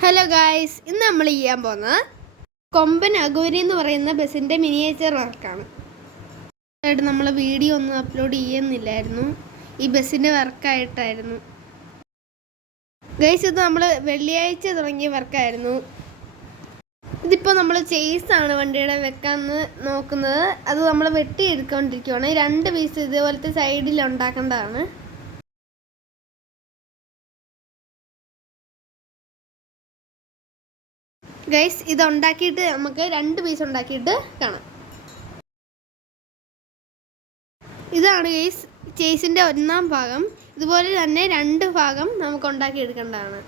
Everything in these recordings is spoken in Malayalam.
ഹലോ ഗായ്സ്, ഇന്ന് നമ്മൾ ചെയ്യാൻ പോകുന്ന കൊമ്പൻ അഗോരി എന്ന് പറയുന്ന ബസ്സിൻ്റെ മിനിയേച്ചർ വർക്കാണ്. നമ്മൾ വീഡിയോ ഒന്നും അപ്ലോഡ് ചെയ്യുന്നില്ലായിരുന്നു, ഈ ബസ്സിൻ്റെ വർക്കായിട്ടായിരുന്നു. ഗൈസ്, ഇത് നമ്മൾ വെള്ളിയാഴ്ച തുടങ്ങിയ വർക്കായിരുന്നു. ഇതിപ്പോൾ നമ്മൾ ചേസാണ് വണ്ടിയുടെ വെക്കാമെന്ന് നോക്കുന്നത്. അത് നമ്മൾ വെട്ടിയെടുക്കൊണ്ടിരിക്കുകയാണ്. 2 പീസ് ഇതേപോലത്തെ സൈഡിൽ ഉണ്ടാക്കേണ്ടതാണ്. ഗൈസ്, ഇത് ഉണ്ടാക്കിയിട്ട് നമുക്ക് 2 പീസ് ഉണ്ടാക്കിയിട്ട് കാണാം. ഇതാണ് ഗൈസ് ചേസിൻ്റെ 1-ാം ഭാഗം. ഇതുപോലെ തന്നെ 2 ഭാഗം നമുക്ക് ഉണ്ടാക്കിയെടുക്കേണ്ടതാണ്.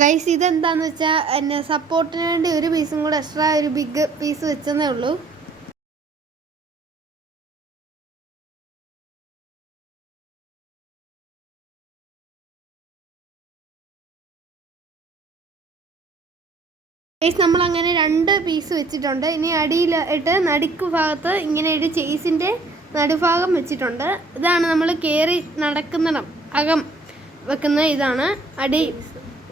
ഗൈസ്, ഇതെന്താന്ന് വെച്ചാൽ എന്നെ സപ്പോർട്ടിന് വേണ്ടി 1 പീസും കൂടെ എക്സ്ട്രാ ഒരു ബിഗ് പീസ് വെച്ചതേ ഉള്ളൂ. ഗൈസ്, നമ്മളങ്ങനെ 2 പീസ് വെച്ചിട്ടുണ്ട്. ഇനി അടിയിലായിട്ട് നടുക്ക് ഭാഗത്ത് ഇങ്ങനെ ഒരു ചേസിൻ്റെ നടുഭാഗം വെച്ചിട്ടുണ്ട്. ഇതാണ് നമ്മൾ കയറി നടക്കുന്നിടം അകം വെക്കുന്ന ഇതാണ് അടി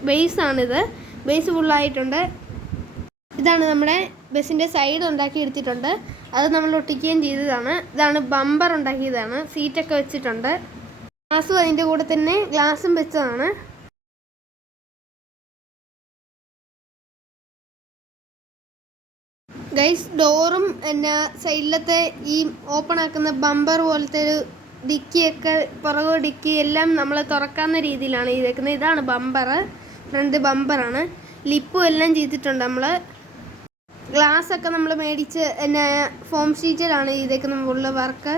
ബേസാണിത്. ബേസ് ഫുള്ളായിട്ടുണ്ട്. ഇതാണ് നമ്മുടെ ബസ്സിൻ്റെ സൈഡ് ഉണ്ടാക്കി എടുത്തിട്ടുണ്ട്. അത് നമ്മൾ ഒട്ടിക്കുകയും ചെയ്തതാണ്. ഇതാണ് ബമ്പർ ഉണ്ടാക്കിയതാണ്. സീറ്റൊക്കെ വെച്ചിട്ടുണ്ട്. ഗ്ലാസും അതിൻ്റെ കൂടെ തന്നെ ഗ്ലാസും വെച്ചതാണ്. ഗൈസ്, ഡോറും പിന്നെ സൈഡിലത്തെ ഈ ഓപ്പൺ ആക്കുന്ന ബമ്പർ പോലത്തെ ഒരു ഡിക്കിയൊക്കെ, പുറകു ഡിക്കി എല്ലാം നമ്മൾ തുറക്കാവുന്ന രീതിയിലാണ് ചെയ്തേക്കുന്നത്. ഇതാണ് ബമ്പർ, ഫ്രണ്ട് ബമ്പറാണ്. ലിപ്പും എല്ലാം ചെയ്തിട്ടുണ്ട്. നമ്മൾ ഗ്ലാസ്സൊക്കെ നമ്മൾ മേടിച്ച് പിന്നെ ഫോം ഷീറ്റിലാണ് ചെയ്തേക്കുന്നത് ഫുള്ള് വർക്ക്.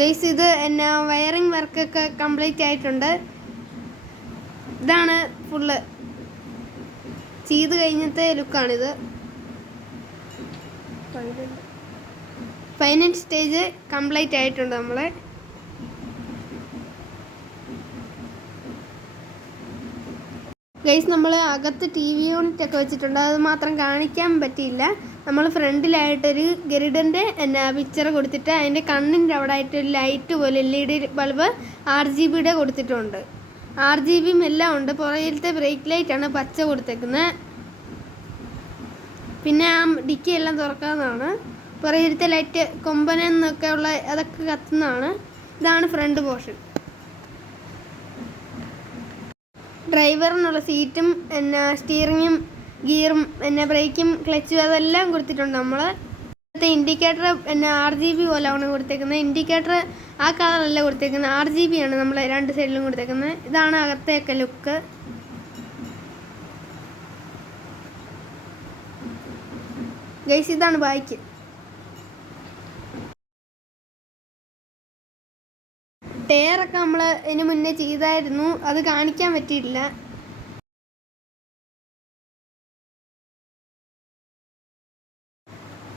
ഗൈസ്, ഇത് എന്നാ വയറിങ് വർക്കൊക്കെ കംപ്ലീറ്റ് ആയിട്ടുണ്ട്. ഇതാണ് ഫുള്ള് ചെയ്ത് കഴിഞ്ഞത്തെ ലുക്കാണിത്. ഫൈനൽ സ്റ്റേജ് കംപ്ലീറ്റ് ആയിട്ടുണ്ട്. നമ്മളെ ഗൈസ്, നമ്മൾ അകത്ത് TV യൂണിറ്റൊക്കെ വെച്ചിട്ടുണ്ട്. അത് മാത്രം കാണിക്കാൻ പറ്റിയില്ല. നമ്മൾ ഫ്രണ്ടിലായിട്ടൊരു ഗരുഡൻ്റെ എന്നാ പിക്ചർ കൊടുത്തിട്ട് അതിൻ്റെ കണ്ണിൻ്റെ അവിടെ ആയിട്ട് ഒരു ലൈറ്റ് പോലെ LED ബൾബ് RGBയുടെ കൊടുത്തിട്ടുണ്ട്. RGBയും എല്ലാം ഉണ്ട്. പുറകിലത്തെ ബ്രേക്ക് ലൈറ്റാണ് പച്ച കൊടുത്തേക്കുന്നത്. പിന്നെ ആ ഡിക്കി എല്ലാം തുറക്കാവുന്നതാണ്. പുറകിലത്തെ ലൈറ്റ് കൊമ്പനെന്നൊക്കെ ഉള്ള അതൊക്കെ കത്തുന്നതാണ്. ഇതാണ് ഫ്രണ്ട് പോർഷൻ. ഡ്രൈവറിനുള്ള സീറ്റും പിന്നെ സ്റ്റിയറിങ്ങും ഗിയറും പിന്നെ ബ്രേക്കും ക്ലച്ചും അതെല്ലാം കൊടുത്തിട്ടുണ്ട്. നമ്മൾ ഇൻഡിക്കേറ്റർ പിന്നെ RGB പോലെയാണ് കൊടുത്തേക്കുന്നത്. ഇൻഡിക്കേറ്റർ ആ കളറല്ല കൊടുത്തേക്കുന്നത്, RGB ആണ് നമ്മൾ 2 സൈഡിലും കൊടുത്തേക്കുന്നത്. ഇതാണ് അകത്തേക്ക് ലുക്ക്. ഗൈസ്, ഇതാണ് ബൈക്ക്. ടയറൊക്കെ നമ്മൾ ഇതിന് മുന്നേ ചെയ്തായിരുന്നു, അത് കാണിക്കാൻ പറ്റിയിട്ടില്ല.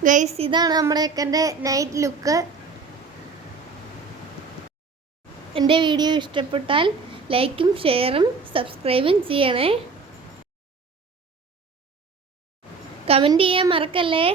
ഗൈസ്, ഇതാണ് നമ്മുടെയൊക്കെ നൈറ്റ് ലുക്ക്. എൻ്റെ വീഡിയോ ഇഷ്ടപ്പെട്ടാൽ ലൈക്കും ഷെയറും സബ്സ്ക്രൈബും ചെയ്യണേ. കമൻറ്റ് ചെയ്യാൻ മറക്കല്ലേ.